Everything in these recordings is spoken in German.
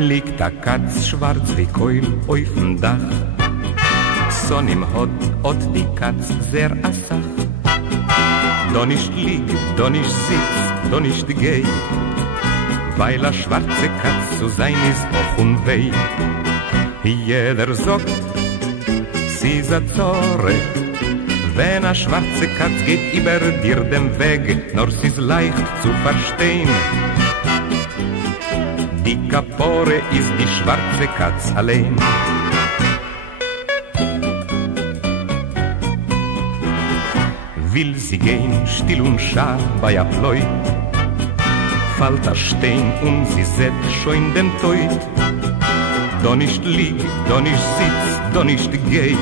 liegt a Katz schwarz wie Keul auf'm Dach. Son im Hot die Katz sehr assach. Da nicht lieg, da nicht sitz, da nicht geh, weil a schwarze Katz zu sein ist auch unweh. Jeder sagt, sie ist a Zorre, wenn a schwarze Katz geht über dir den Weg, nur sie ist leicht zu verstehen. Die Kapore ist die schwarze Katz allein. Will sie gehen, still und schar bei a Pleut, fällt a Stein und sie sät schon den Teut. Da nicht lieg, da nicht sitz, da nicht geh,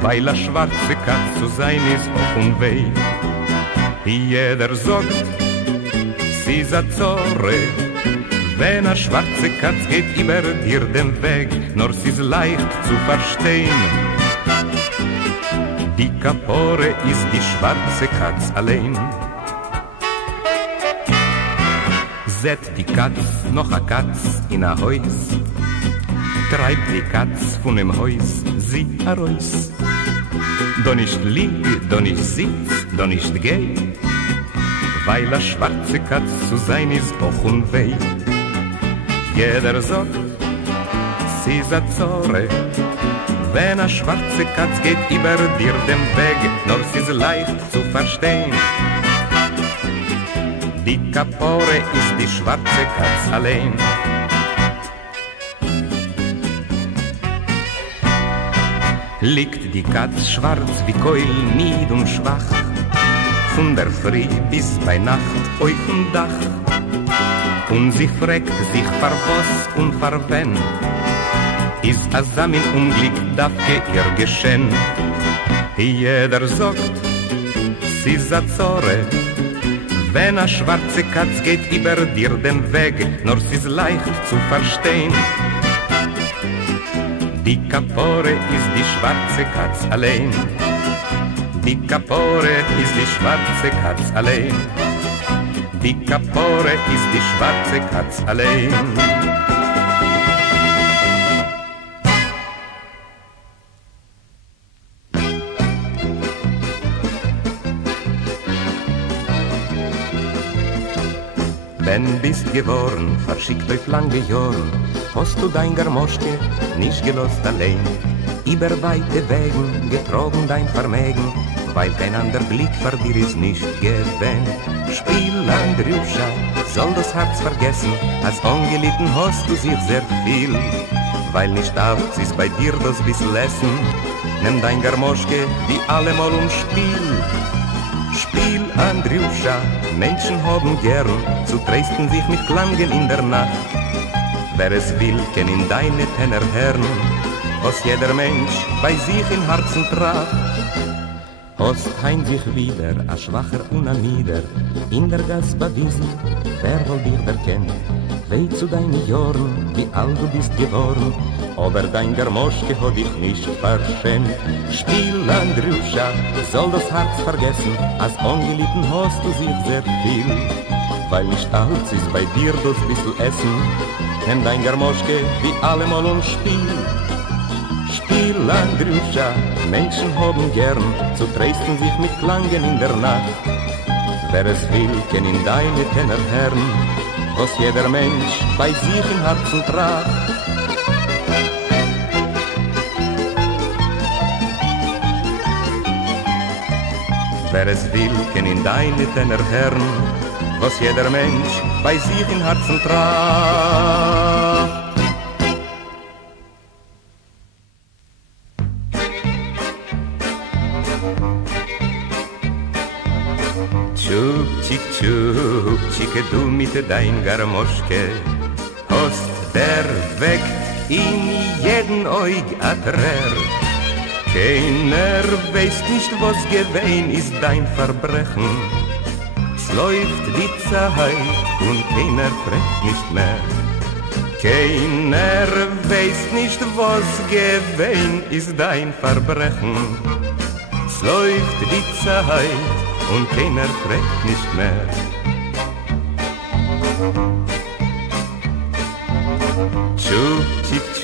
weil a schwarze Katz zu sein ist auch unweh. Jeder sagt, sie ist a Zorre, wenn a schwarze Katz geht über dir den Weg, nur sie ist leicht zu verstehen. Die Kapore ist die schwarze Katz allein. Sät die Katz noch a Katz in a Haus, treibt die Katz von dem Haus sie a Reus. Da nicht lieg, da nicht sitz, da nicht geh, weil a schwarze Katz zu sein ist auch unweh. Jeder sagt, sie ist a Zorre, wenn a schwarze Katz geht über dir den Weg, nur sie ist leicht zu verstehen. Die Kapore ist die schwarze Katz allein. Liegt die Katz schwarz wie Keul, nied und schwach, von der Früh bis bei Nacht auf dem Dach. Und sie fragt sich vor was und vor wen, ist a Samin Unglück darf ihr geschehen. Jeder sagt, sie ist a Zorre, wenn a schwarze Katz geht über dir den Weg, nur sie ist leicht zu verstehen. Die Kapore ist die schwarze Katz allein. Die Kapore ist die schwarze Katz allein. Die Kapore ist die schwarze Katz allein. Wenn bist geworden, verschickt euch lange Jahren, hast du dein Garmoschke nicht gelost allein. Über weite Wegen getrogen dein Vermägen, weil kein anderer Blick vor dir ist nicht gewähnt. Spiel, Andriuscha, soll das Herz vergessen, als angelitten hast du sich sehr viel. Weil nicht alles ist bei dir das bissl Essen, nimm dein Garmoschke wie allemal und spiel. Spiel, Andriuscha, Menschen haben gern, zu trösten sich mit Klangen in der Nacht. Wer es will, kann in deine Tenner hören, was jeder Mensch bei sich im Herzen tragt. Hast hein sich wieder, a schwacher und a nieder, in der Gass bewiesen, wer wohl dich erkennt. Weh zu deinen Jahren, wie alt du bist geworden, aber dein Garmoschke hat dich nicht verschämt. Spiel, Andriuscha, soll das Herz vergessen, als angelitten hast du sich sehr viel. Weil nicht alles ist bei dir das bissl Essen, nimm dein Garmoschke wie allemal und spiel. Spiel, Andriuscha, Menschen haben gern, zu trösten sich mit Klangen in der Nacht. Wer es will, kann in deine Tenner hören, was jeder Mensch bei sich im Herzen tragt. Wer es will, kann in deine Tenner hören, was jeder Mensch bei sich im Herzen tragt. Tschuk, du mit dein Garmoschke, hast der Weg in jeden Eug a Träer. Keiner weiß nicht, was gewesen ist dein Verbrechen. Es läuft die Zeit und keiner fragt nicht mehr. Keiner weiß nicht, was gewesen ist dein Verbrechen. Es läuft die Zeit und keiner fragt nicht mehr.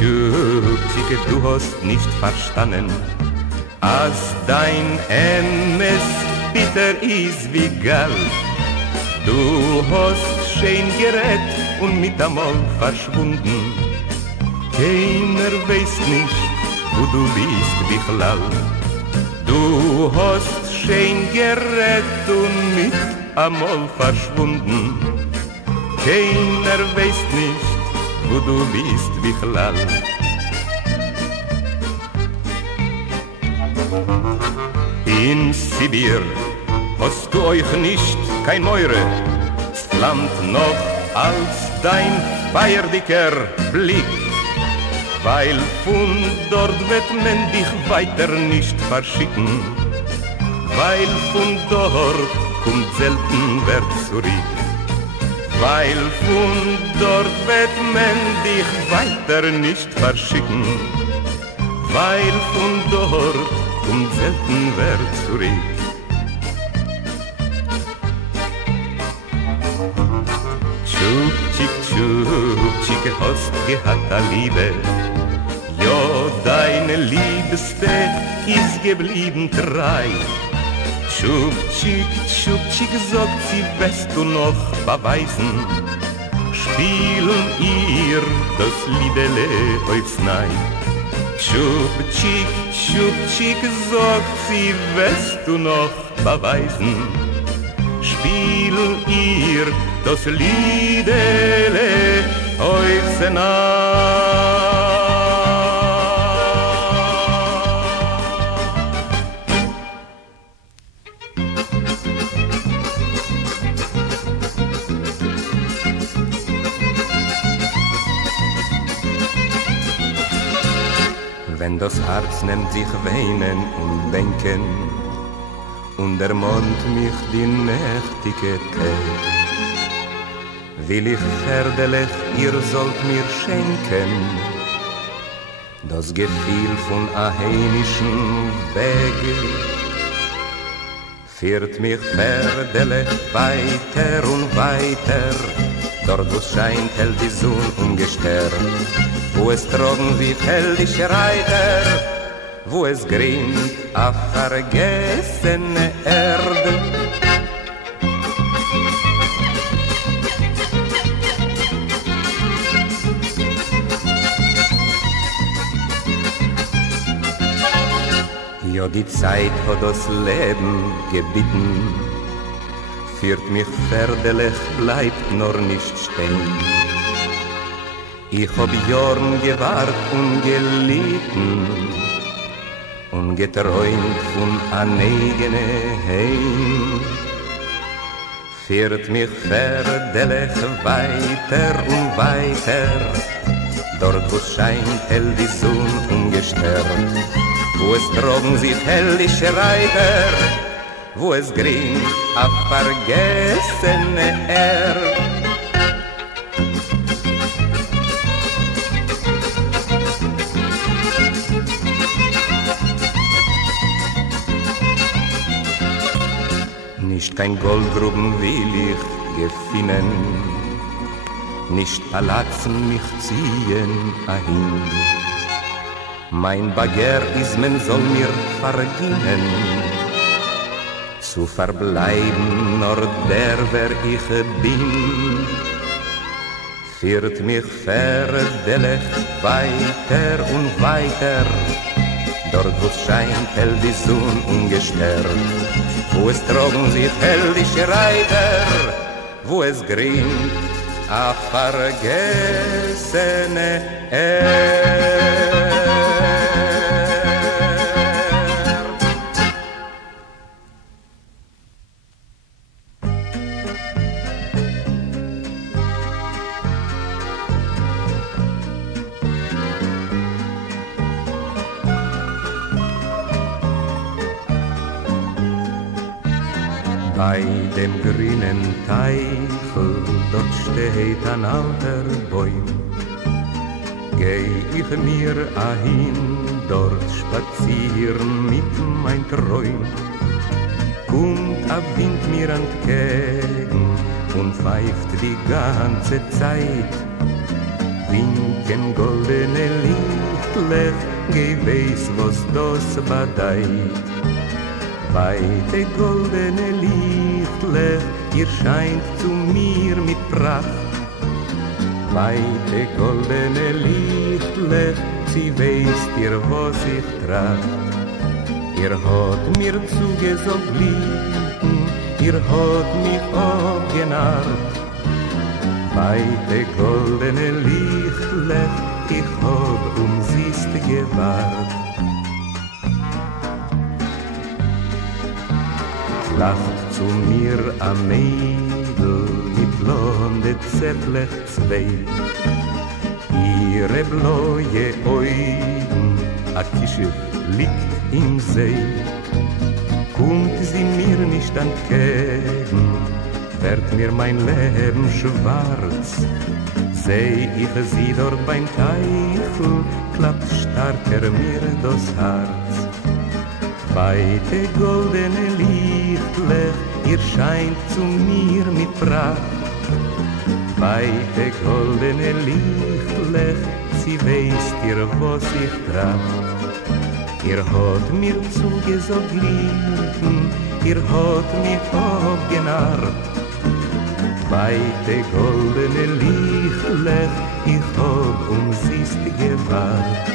Schubschicke, du hast nicht verstanden, als dein Emes bitter ist wie Gall. Du hast schön gerät und mit einmal verschwunden. Keiner weiß nicht, wo du bist, Bichlal. Du hast schön gerät und mit einmal verschwunden. Keiner weiß nicht, wo du bist, Bichlal. In Sibir hast du euch nicht kein Meure, das Land noch als dein feierdicker Blick, weil von dort wird man dich weiter nicht verschicken, weil von dort kommt selten wer zurück, weil von dort wird man dich weiter nicht verschicken, weil von dort kommt selten wer zurück. Schubschicke, hast gehabt a Liebe, ja, deine Liebste ist geblieben treu. Schubschick, sagt sie, wirst du noch beweisen, spielen ihr das Liedele aufs Nei. Schubschick, sagt sie, wirst du noch beweisen, spielen ihr das Liedele aufs Nei. Wenn das Herz nimmt sich weinen und denken und der Mond mich die nächtige Tag, will ich Pferdelech, ihr sollt mir schenken das Gefühl von a heimischen Wege. Führt mich Pferdelech weiter und weiter, dort wo scheint hell die Sonne ungestört, wo es trocken wie heldische Reiter, wo es grint a vergessene Erde. Ja, die Zeit hat das Leben gebeten, führt mich Pferdelech, bleibt nur nicht stehen. Ich hab Jorn gewahrt und gelitten und geträumt von an eigene Heim. Führt mich Pferdelech weiter und weiter, dort wo scheint hell die Sonne ungestört, wo es trocken sich heldische Reiter, wo es grint a vergessene Erde. Nicht kein Goldgruben will ich gefinnen, nicht Palatzen mich ziehen ahin. Mein Bagger ist, man soll mir vergehen, zu verbleiben nur der, wer ich bin. Führt mich Pferdelech weiter und weiter, dort wo scheint hell die Sonne ungestört, wo es trocken sich heldische Reiter, wo es grint a vergessene Erde. Bei dem grünen Teichel, dort steht ein alter Bäum. Geh ich mir ahin, dort spazieren mit mein Träum. Kommt a Wind mir entgegen und pfeift die ganze Zeit. winken goldene Lichtlech, geh weiß, was das badei. Weite goldene Lichtlech, ihr scheint zu mir mit Pracht. Weite goldene Lichtlech, sie weiß dir, was ich trag. Ihr hat mir zugesagt lieben, ihr hat mich abgenarrt. Weite goldene Lichtlech, ich hab sie's gewahrt. Lacht zu mir a Mädel mit blonde Zärtlich zwei. Ihre blaue Augen, a Kische liegt im See. Kommt sie mir nicht entgegen, wird mir mein Leben schwarz. Seh ich sie dort beim Teichel, klappt starker mir das Herz. Weite goldene Lichtlech, ihr scheint zu mir mit Pracht. Weite goldene Lichtlech, sie weiß dir, was ich trag. Ihr hat mir zugesagt lieben, ihr hat mich abgenarrt. Weite goldene Lichtlech, ich hab sie's gewahrt.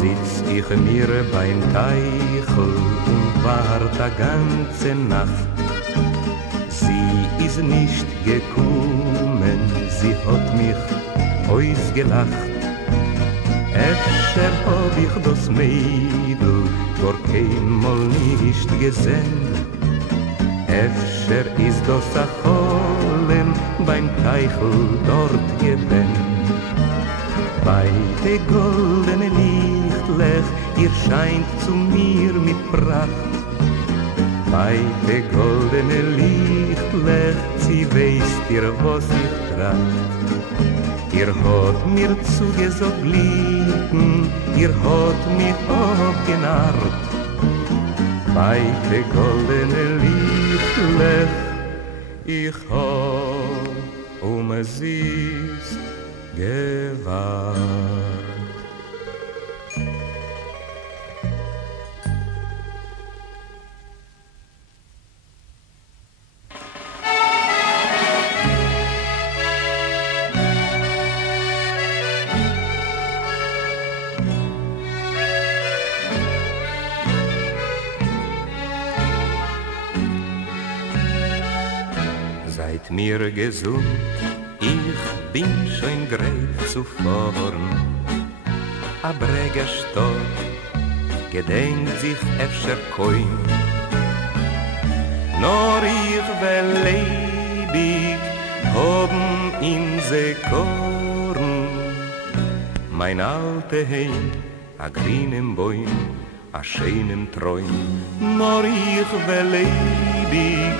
Sitz ich mir beim Teichel und wart a ganze Nacht. Sie ist nicht gekommen, sie hat mich ausgelacht. Öfter hab ich das Mädel gar keinmal nicht gesehen. Öfter ist das a Holen beim Teichel dort gewesen. Weite goldene Lichtlech, ihr scheint zu mir mit Pracht. Weite goldene Lichtlech, sie weiß dir, was ich trag. Ihr hat mir zugesagt lieben, ihr hat mich abgenarrt. Weite goldene Lichtlech, ich hab sie's gewahrt. Seid mir gesund, ich bin schon greif zu vorn. A Breger Stadt gedenkt sich öfter kein. Nor ich will leibig hoben in se Korn. Mein alte Heim, a grünem Bäum, a schönem Träum. Nor ich will leibig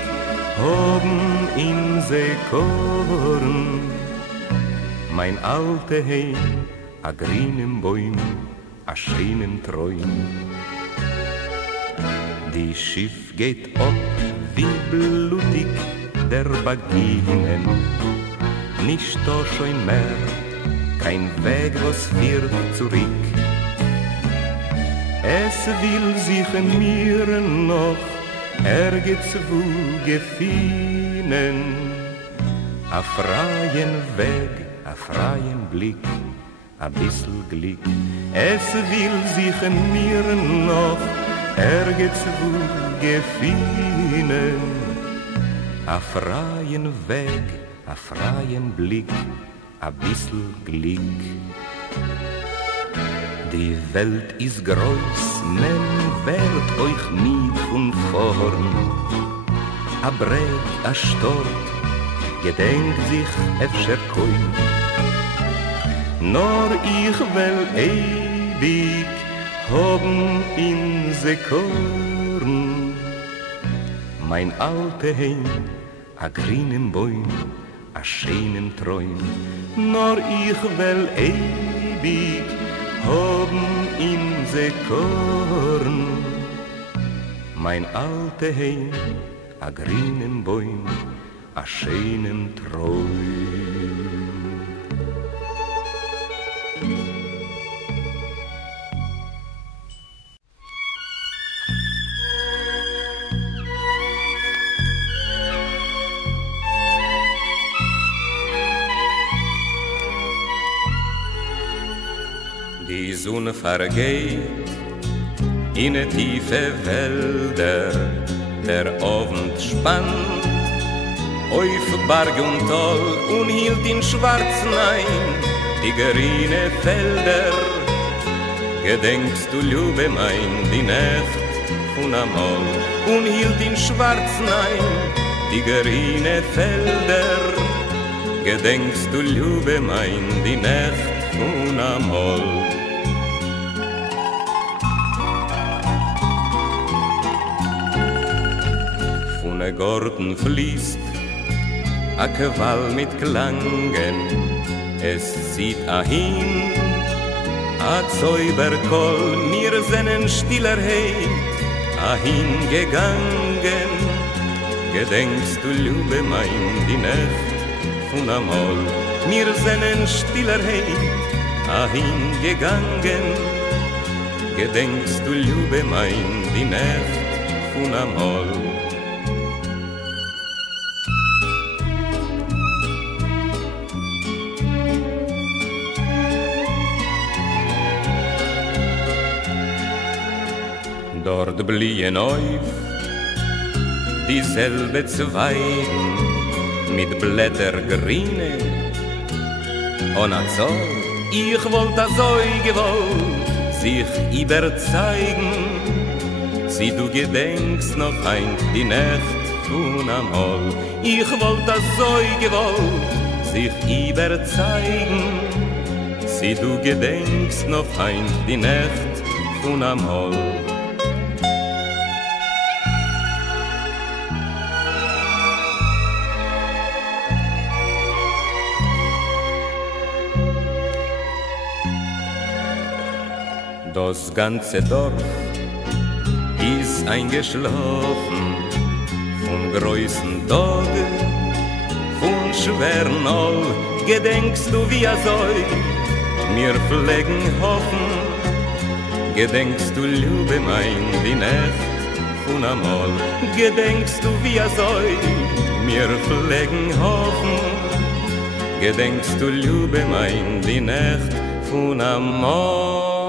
hoben in se Korn. Mein alte Heim, a grünem Bäum, a schönem Träum. Die Schiff geht ab wie blutig der Baginen. Nicht da schon mehr, kein Weg, was führt zurück. Es will sich mir noch irgendwo gefinnen, a freien Weg, a freien Blick, a bissl Glück. Es will sich mir noch irgendwo gefinnen, a freien Weg, a freien Blick, a bissl Glück. Die Welt ist groß, men wird euch nie von vorn. A Breg, a Stort, gedenkt sich öfter kein. Nor ich will ewig hoben in se Korn. Mein alte Heim, a grünem Bäum, a schönem Träum. Nor ich will ewig hoben in se Korn. Mein alte Heim, a grünem Bäum, a schönem Träum. Die Sonne vergeht in tiefe Wälder, der Abend spannt auf Berg und Tal und hielt in schwarzen ein die grüne Felder. Gedenkst du, Liebe mein, die Nacht von einmal und hielt in schwarzen ein die grüne Felder. Gedenkst du, Liebe mein, die Nacht von einmal. Der Garten fließt a Qual mit Klangen, es zieht ahin a Zauberkoll, mir seinen stiller Heid ahin gegangen. Gedenkst du, Liebe mein, die Nacht von einmal, mir seinen stiller Heid ahin gegangen. Gedenkst du, Liebe mein, die Nacht von einmal. Dort blieben auf dieselbe Zweigen mit Blätter grüne. Und so, ich wollte so gewollt sich überzeugen. Sie, du gedenkst noch ein die Nacht von einmal. Ich wollte so gewollt sich überzeugen. Sie, du gedenkst noch ein die Nacht von einmal. Das ganze Dorf ist eingeschlafen von größten Tagen, von schweren All. Gedenkst du, wie soll mir pflegen hoffen? Gedenkst du, Liebe mein, die Nacht von einmal? Gedenkst du, wie soll mir pflegen hoffen? Gedenkst du, Liebe mein, die Nacht von einmal?